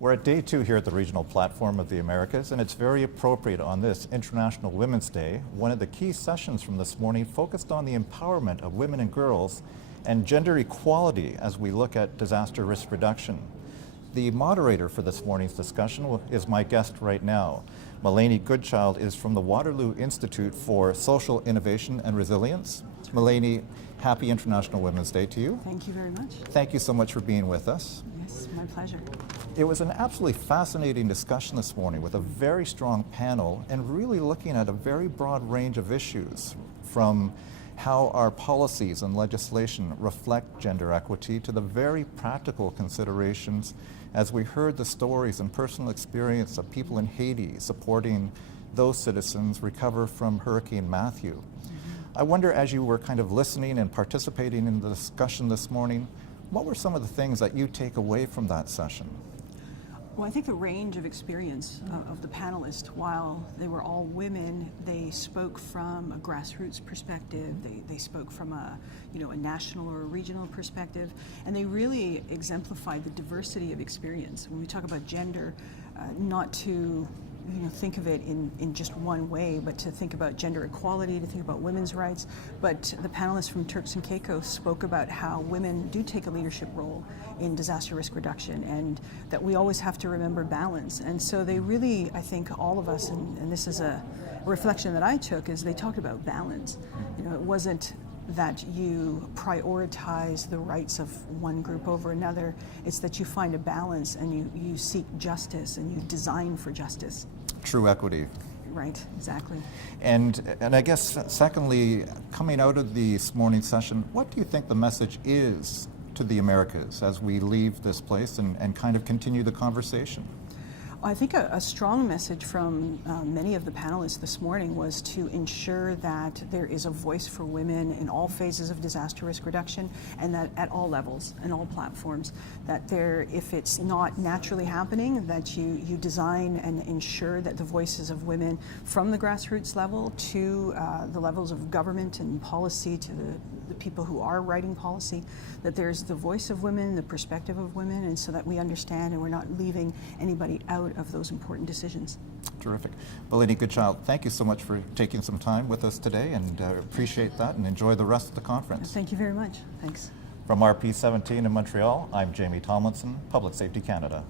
We're at day 2 here at the Regional Platform of the Americas, and it's very appropriate on this International Women's Day. One of the key sessions from this morning focused on the empowerment of women and girls and gender equality as we look at disaster risk reduction. The moderator for this morning's discussion is my guest right now. Melanie Goodchild is from the Waterloo Institute for Social Innovation and Resilience. Melanie, happy International Women's Day to you. Thank you very much. Thank you so much for being with us. Yes, my pleasure. It was an absolutely fascinating discussion this morning with a very strong panel and really looking at a very broad range of issues, from how our policies and legislation reflect gender equity to the very practical considerations as we heard the stories and personal experience of people in Haiti supporting those citizens recover from Hurricane Matthew. I wonder, as you were kind of listening and participating in the discussion this morning, what were some of the things that you take away from that session? Well, I think the range of experience of the panelists, while they were all women, they spoke from a grassroots perspective. They spoke from a national or a regional perspective, and they really exemplified the diversity of experience. When we talk about gender, not to think of it in just one way, but to think about gender equality, to think about women's rights. But the panelists from Turks and Caicos spoke about how women do take a leadership role in disaster risk reduction, and that we always have to remember balance. And so they really, I think all of us, and this is a reflection that I took, is they talked about balance. It wasn't that you prioritize the rights of one group over another. It's that you find a balance and you seek justice and you design for justice. True equity. Right, exactly. And I guess, secondly, coming out of this morning session, what do you think the message is to the Americas as we leave this place and kind of continue the conversation? I think a strong message from many of the panelists this morning was to ensure that there is a voice for women in all phases of disaster risk reduction, and that at all levels and all platforms, that if it's not naturally happening, that you design and ensure that the voices of women from the grassroots level to the levels of government and policy to the people who are writing policy, that there's the voice of women, the perspective of women, and so that we understand and we're not leaving anybody out of those important decisions. Terrific. Melanie Goodchild, thank you so much for taking some time with us today, and appreciate that, and enjoy the rest of the conference. Thank you very much. Thanks. From RP17 in Montreal, I'm Jamie Tomlinson, Public Safety Canada.